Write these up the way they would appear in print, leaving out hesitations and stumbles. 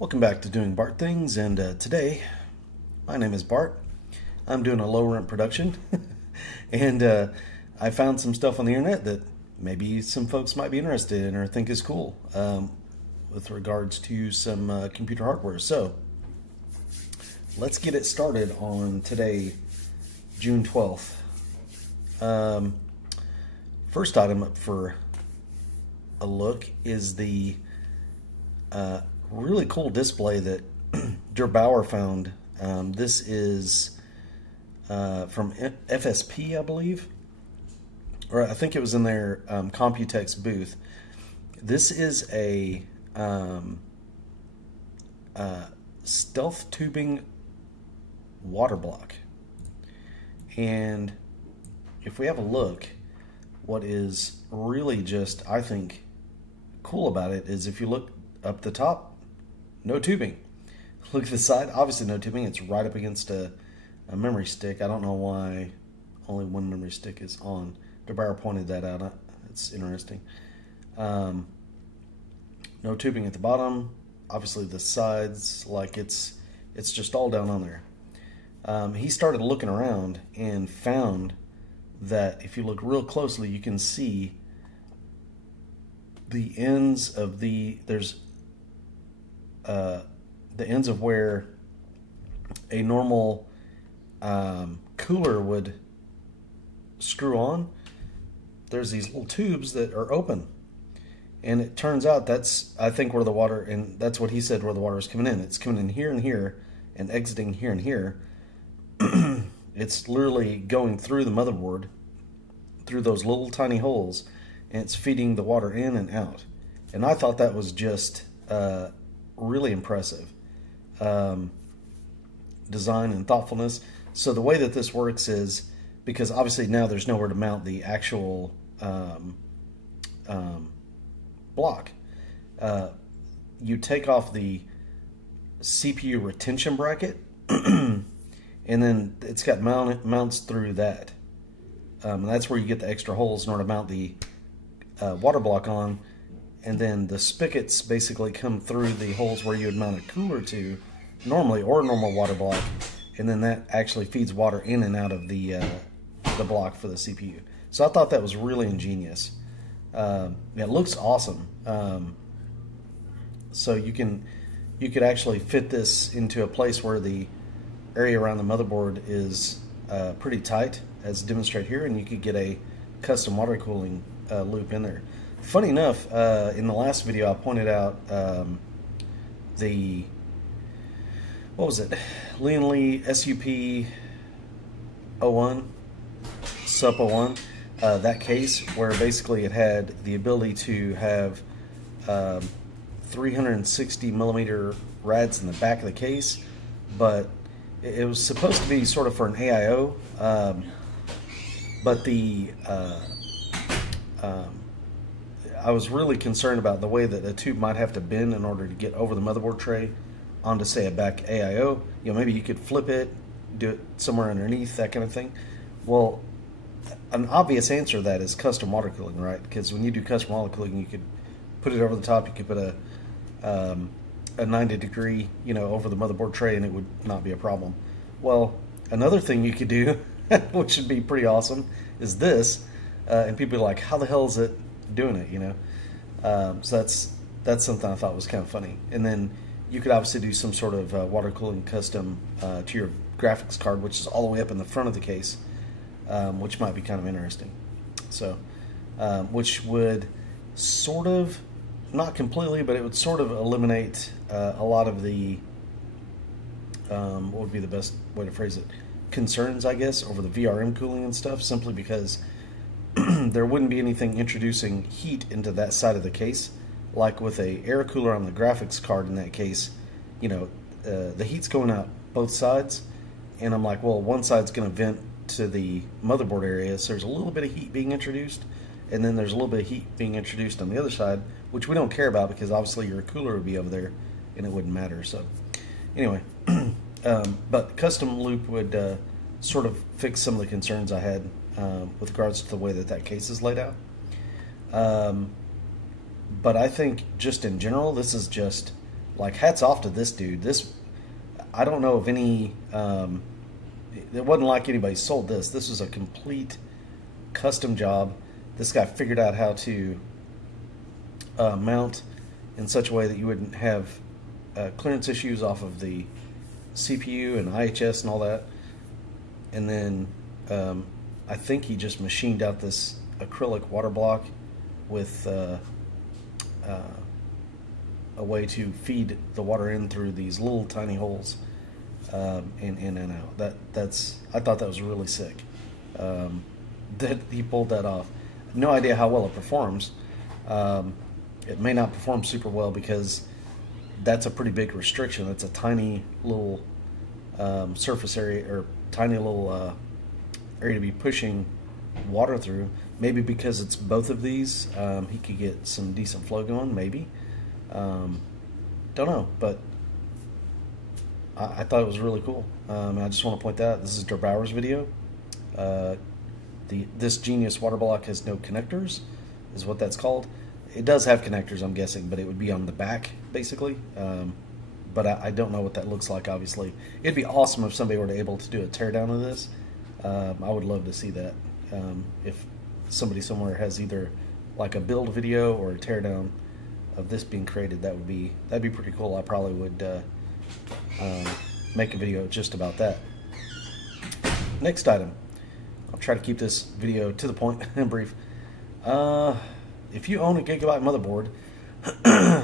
Welcome back to Doing Bart Things, and today, my name is Bart. I'm doing a low rent production, and I found some stuff on the internet that maybe some folks might be interested in or think is cool with regards to some computer hardware. So, let's get it started on today, June 12th. First item up for a look is the really cool display that Gigabyte found. This is from FSP, I believe, or I think it was in their Computex booth. This is a stealth tubing water block, and if we have a look, what is really just, I think, cool about it is if you look up the top, no tubing. Look at the side, obviously no tubing. It's right up against a memory stick. I don't know why only one memory stick is on. Gigabyte pointed that out. It's interesting. No tubing at the bottom. Obviously the sides, like it's just all down on there. He started looking around and found that if you look real closely, you can see the ends of the ends of where a normal cooler would screw on. There's these little tubes that are open, and it turns out that's, I think, where the water, and that's what he said, where the water is coming in. It's coming in here and here and exiting here and here. It's literally going through the motherboard through those little tiny holes, and it's feeding the water in and out. And I thought that was just really impressive design and thoughtfulness. So the way that this works is, because obviously now there's nowhere to mount the actual block, you take off the CPU retention bracket and then it's got mounts through that. And that's where you get the extra holes in order to mount the water block on. And then the spigots basically come through the holes where you would mount a cooler to normally, or a normal water block. And then that actually feeds water in and out of the block for the CPU. So I thought that was really ingenious. It looks awesome. So you could actually fit this into a place where the area around the motherboard is pretty tight, as demonstrated here, and you could get a custom water cooling loop in there. Funny enough, in the last video I pointed out what was it? Lian Li SUP 01, SUP 01, that case where basically it had the ability to have 360 millimeter rads in the back of the case, but it was supposed to be sort of for an AIO, but I was really concerned about the way that a tube might have to bend in order to get over the motherboard tray onto, say, a back AIO. You know, maybe you could flip it, do it somewhere underneath, that kind of thing. Well, an obvious answer to that is custom water cooling, right? Because when you do custom water cooling, you could put it over the top. You could put a 90 degree, over the motherboard tray, and it would not be a problem. Well, another thing you could do, which would be pretty awesome, is this. And people are like, how the hell is it doing it, so that's something I thought was kind of funny. And then you could obviously do some sort of water cooling custom to your graphics card, which is all the way up in the front of the case, which might be kind of interesting. So which would sort of, not completely, but it would sort of eliminate a lot of the what would be the best way to phrase it, concerns, I guess, over the VRM cooling and stuff, simply because there wouldn't be anything introducing heat into that side of the case. Like with a air cooler on the graphics card in that case, the heat's going out both sides, and I'm like, well, one side's going to vent to the motherboard area, so there's a little bit of heat being introduced, and then there's a little bit of heat being introduced on the other side, which we don't care about because obviously your cooler would be over there and it wouldn't matter. So anyway, but custom loop would sort of fix some of the concerns I had with regards to the way that case is laid out. But I think just in general, this is just like, hats off to this dude. This, I don't know of any, it wasn't like anybody sold this. This was a complete custom job. This guy figured out how to mount in such a way that you wouldn't have clearance issues off of the CPU and IHS and all that. And then I think he just machined out this acrylic water block with a way to feed the water in through these little tiny holes in and out. I thought that was really sick. That he pulled that off. No idea how well it performs. It may not perform super well because that's a pretty big restriction. That's a tiny little surface area, or tiny little area to be pushing water through. Maybe because it's both of these, he could get some decent flow going, maybe. Don't know, but I thought it was really cool. I just want to point that out. This is Der Bauer's video. This genius water block has no connectors, is what that's called. It does have connectors, I'm guessing, but it would be on the back, basically. But I don't know what that looks like, obviously. It'd be awesome if somebody were able to do a teardown of this. I would love to see that. If somebody somewhere has either like a build video or a teardown of this being created, that'd be pretty cool. I probably would make a video just about that. Next item. I'll try to keep this video to the point and brief. If you own a Gigabyte motherboard,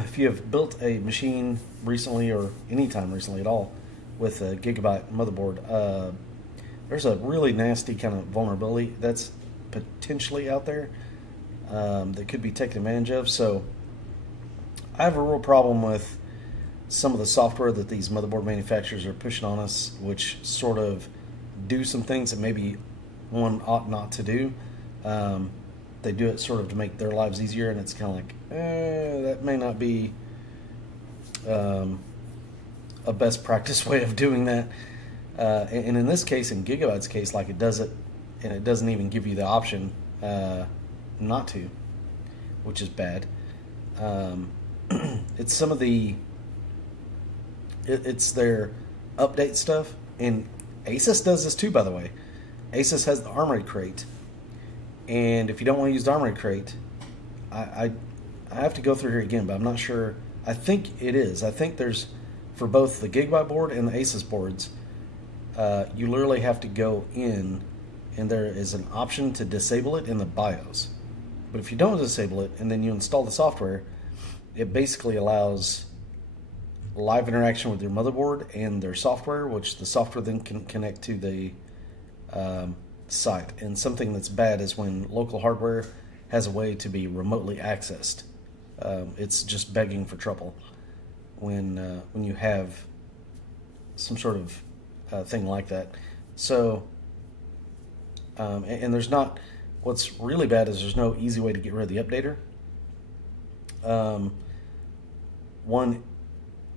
if you have built a machine recently or anytime recently at all with a Gigabyte motherboard, there's a really nasty kind of vulnerability that's potentially out there that could be taken advantage of. So I have a real problem with some of the software that these motherboard manufacturers are pushing on us, which sort of do some things that maybe one ought not to do. They do it sort of to make their lives easier, and it's kind of like, that may not be a best practice way of doing that. And in this case, in Gigabyte's case, like, it does it, and it doesn't even give you the option not to, which is bad. It's some of the, it's their update stuff, and Asus does this too, by the way. Asus has the Armory Crate, and if you don't want to use the Armory Crate, I have to go through here again, but I'm not sure. I think it is. I think there's, for both the Gigabyte board and the Asus boards, you literally have to go in, and there is an option to disable it in the BIOS. But if you don't disable it and then you install the software, it basically allows live interaction with your motherboard and their software, which the software then can connect to the site. And something that's bad is when local hardware has a way to be remotely accessed. It's just begging for trouble when you have some sort of thing like that. So, and there's not, what's really bad is there's no easy way to get rid of the updater. One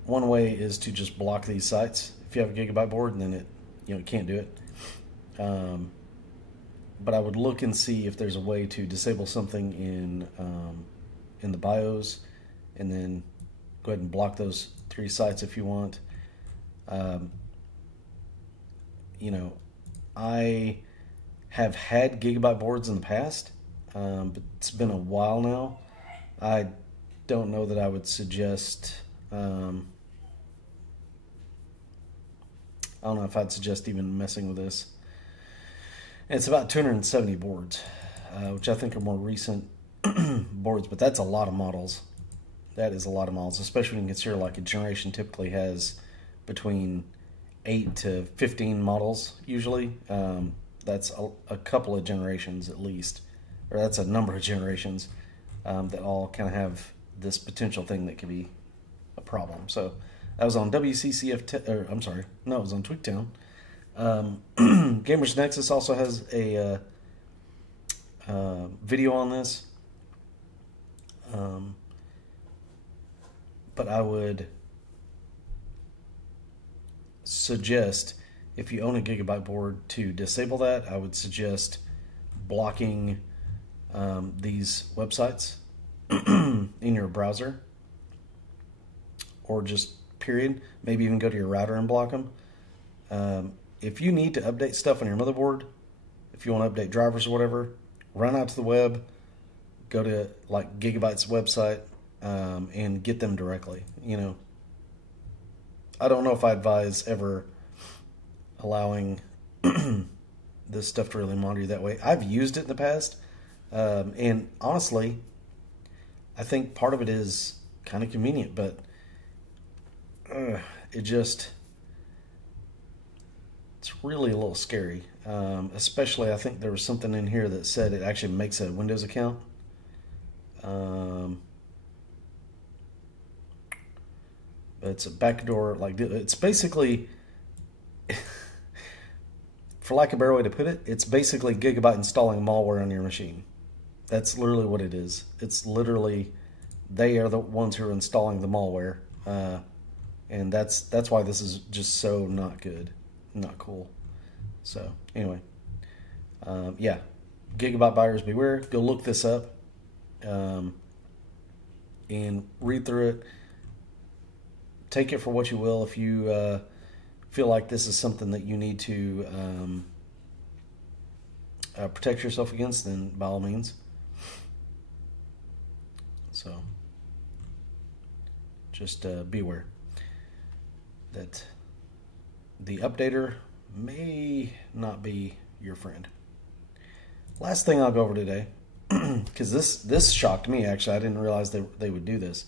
way is to just block these sites if you have a Gigabyte board, and then it, you can't do it. But I would look and see if there's a way to disable something in the BIOS, and then go ahead and block those 3 sites if you want. I have had Gigabyte boards in the past, but it's been a while now. I don't know that I would suggest, I don't know if I'd suggest even messing with this. And it's about 270 boards, which I think are more recent boards, but that's a lot of models. That is a lot of models, especially when you consider like a generation typically has between 8 to 15 models usually. That's a couple of generations at least, or that's a number of generations that all kind of have this potential thing that could be a problem. So that was on WCCF, or I'm sorry, no, it was on Tweaktown. Gamers Nexus also has a video on this, but I would suggest, if you own a Gigabyte board, to disable that. I would suggest blocking these websites in your browser. or just period. Maybe even go to your router and block them. If you need to update stuff on your motherboard, if you want to update drivers or whatever, run out to the web, go to like Gigabyte's website, and get them directly. You know, I don't know if I advise ever allowing this stuff to really monitor you that way. I've used it in the past, and honestly, I think part of it is kind of convenient, but it's really a little scary. Especially, I think there was something in here that said it actually makes a Windows account. It's a backdoor, like it's basically, for lack of a better way to put it, it's basically Gigabyte installing malware on your machine. That's literally what it is. It's literally, they are the ones who are installing the malware, and that's why this is just so not good, not cool. So anyway, yeah, Gigabyte buyers beware. Go look this up, and read through it. Take it for what you will. If you feel like this is something that you need to protect yourself against, then by all means. So just beware that the updater may not be your friend. Last thing I'll go over today, because this shocked me actually. I didn't realize they would do this.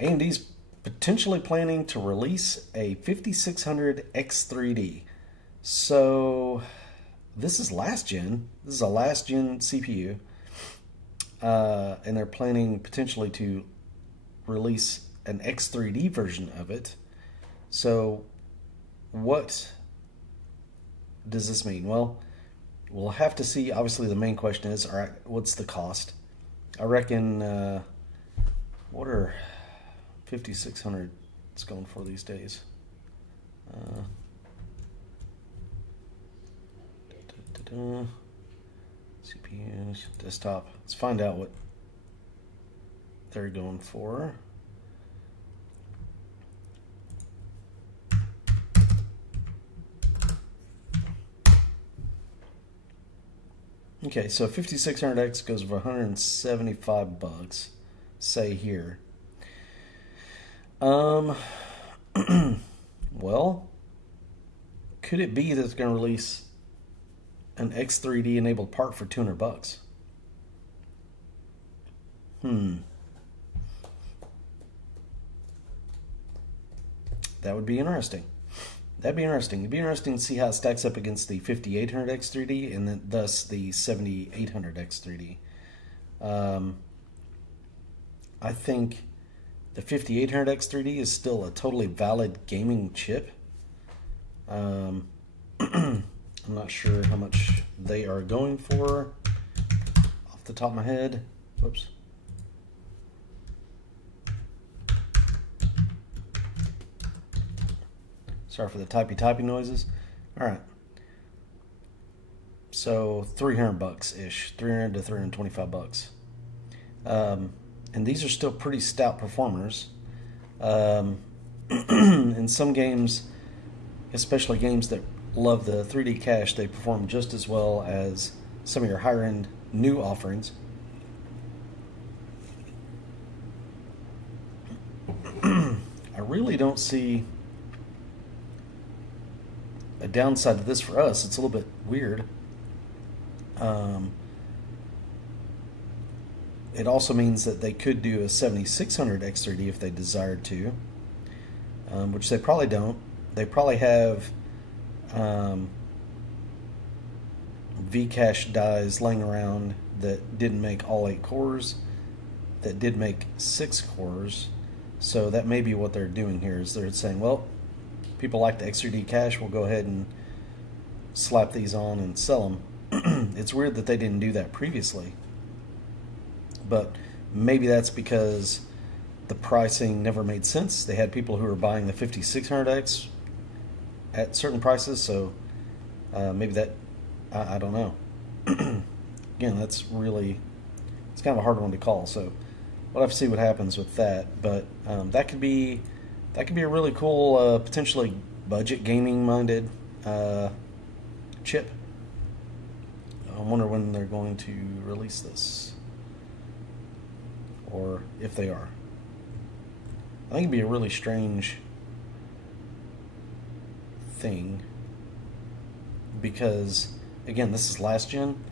AMD's potentially planning to release a 5600 X3D. So this is last gen. This is a last gen CPU. And they're planning potentially to release an X3D version of it. So what does this mean? Well, we'll have to see. Obviously, the main question is, all right, what's the cost? I reckon, what are 5600 it's going for these days? CPUs, desktop. Let's find out what they're going for. Okay, so 5600X goes for $175, say here. Well, could it be that it's going to release an X3D enabled part for $200? That would be interesting. That'd be interesting. It'd be interesting to see how it stacks up against the 5800 X3D and then thus the 7800 X3D. I think the 5800 X3D is still a totally valid gaming chip. I'm not sure how much they are going for off the top of my head. Whoops. Sorry for the typey noises. All right. So $300-ish, $300 to $325. And these are still pretty stout performers. In some games, especially games that love the 3D cache, they perform just as well as some of your higher end new offerings. I really don't see a downside to this for us. It's a little bit weird. It also means that they could do a 7600 X3D if they desired to, which they probably don't. They probably have Vcache dies laying around that didn't make all 8 cores, that did make 6 cores. So that may be what they're doing here, is they're saying, well, people like the X3D cache, we'll go ahead and slap these on and sell them. It's weird that they didn't do that previously, but maybe that's because the pricing never made sense. They had people who were buying the 5600X at certain prices, so maybe that, I don't know. Again, that's really, it's kind of a hard one to call. So we'll have to see what happens with that. But that could be a really cool, potentially budget gaming minded chip. I wonder when they're going to release this, or if they are. I think it'd be a really strange thing because, again, this is last gen.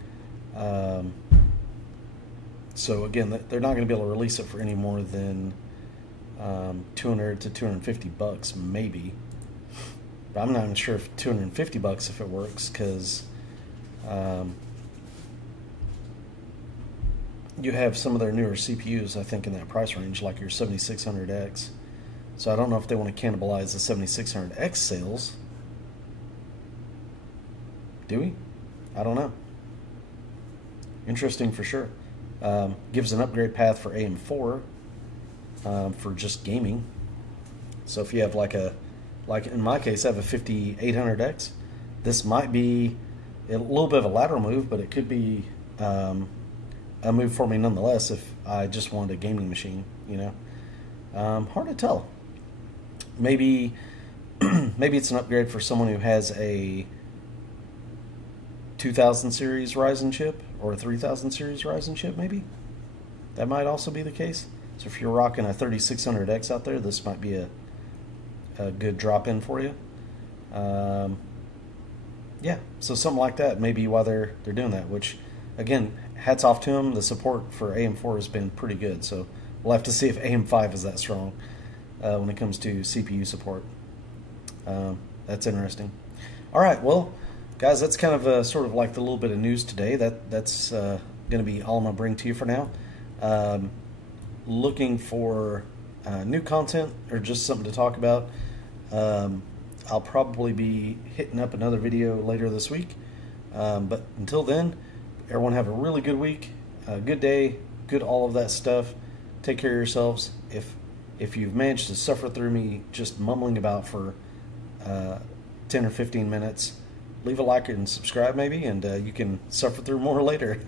So again, they're not going to be able to release it for any more than $200 to $250 maybe. But I'm not even sure if $250 if it works, because you have some of their newer CPUs, I think, in that price range, like your 7600X. So I don't know if they want to cannibalize the 7600X sales. Do we? I don't know. Interesting for sure. Gives an upgrade path for AM4 for just gaming. So if you have like in my case, I have a 5800X. This might be a little bit of a lateral move, but it could be a move for me nonetheless if I just wanted a gaming machine, you know. Hard to tell. Maybe it's an upgrade for someone who has a 2000 series Ryzen chip or a 3000 series Ryzen chip, maybe. That might also be the case. So if you're rocking a 3600X out there, this might be a good drop-in for you. Yeah, so something like that, maybe why they're doing that, which, again, hats off to them. The support for AM4 has been pretty good, so we'll have to see if AM5 is that strong when it comes to CPU support. That's interesting. All right, well, guys, that's kind of sort of like the little bit of news today. That's going to be all I'm going to bring to you for now. Looking for new content or just something to talk about, I'll probably be hitting up another video later this week. But until then, everyone have a really good week, good day, good all of that stuff. Take care of yourselves. If you've managed to suffer through me just mumbling about for 10 or 15 minutes, leave a like and subscribe maybe, and you can suffer through more later.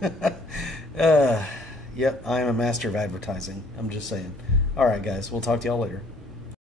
Yep, I am a master of advertising. I'm just saying. All right, guys, we'll talk to y'all later.